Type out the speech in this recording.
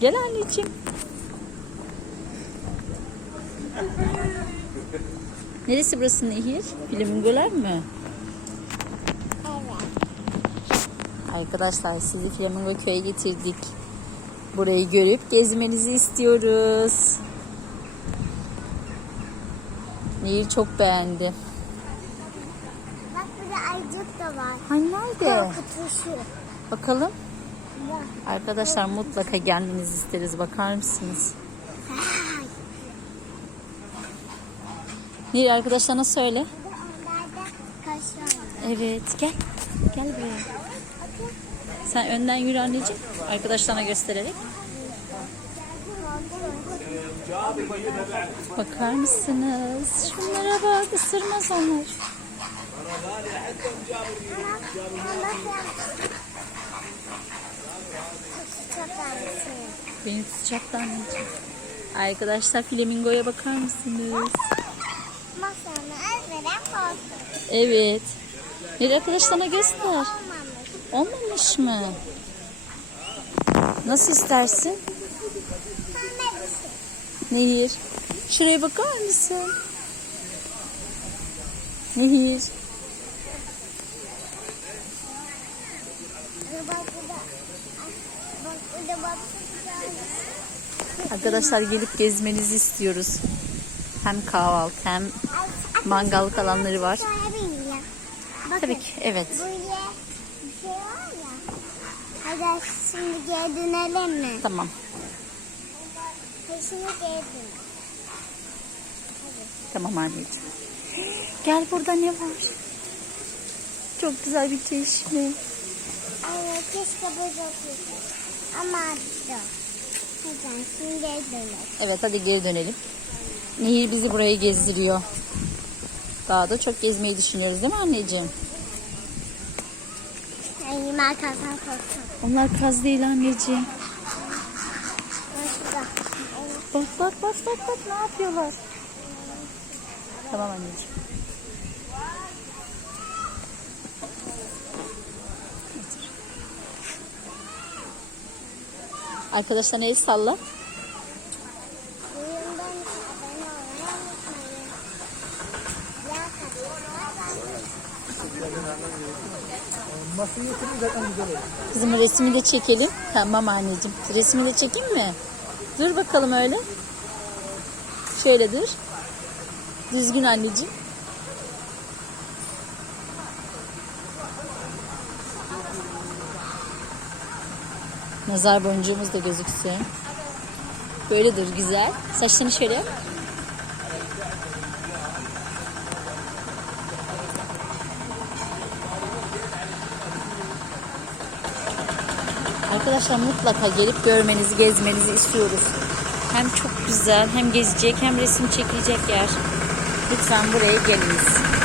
Gel anneciğim. Neresi burası Nehir? Flamingolar mı? Evet. Arkadaşlar sizi Flamingo köye getirdik. Burayı görüp gezmenizi istiyoruz. Nehir çok beğendi. Bak burada ayıcık da var. Hani nerede? Korkutuşu. Bakalım. Arkadaşlar mutlaka gelmenizi isteriz. Bakar mısınız? Nehir arkadaşlarına söyle. Evet gel. Gel buraya. Sen önden yürü anneciğim. Arkadaşlarına göstererek. Bakar mısınız? Şunlara bak ısırmaz onlar. Çok tanesi. Beni tutacaktı anneciğim. Arkadaşlar flamingoya bakar mısınız? Masanı ezbere koydum. Evet. Bir arkadaşlarına göster. Olmamış. Olmamış mı? Nasıl istersin? Düşün? Nehir. Şuraya bakar mısın? Nehir. Bak burada. Bak burada bak. Arkadaşlar gelip gezmenizi istiyoruz. Hem kahvaltı hem mangallık alanları var. Bakın. Tabii ki evet. Buraya şimdi geri dönelim mi? Tamam. Şimdi geri dönelim. Tamam anneciğim. Gel burada ne var? Çok güzel bir çeşme. Evet keşke böyle olsaydı. Ama yok. Hadi şimdi geri dönelim. Evet hadi geri dönelim. Nehir bizi buraya gezdiriyor. Daha da çok gezmeyi düşünüyoruz değil mi anneciğim? Ben yine arkadan korktum. Onlar kaz değil anneciğim. Bak bak bak bak bak ne yapıyorlar? Tamam anneciğim. Arkadaşlar el salla. Kızım resmi de çekelim. Tamam anneciğim. Resmi de çekeyim mi? Dur bakalım öyle. Şöyle dur. Düzgün anneciğim. Nazar boncuğumuz da gözüksün. Böyle dur güzel. Saçlarını şöyle. Arkadaşlar mutlaka gelip görmenizi, gezmenizi istiyoruz. Hem çok güzel, hem gezecek, hem resim çekilecek yer. Lütfen buraya geliniz.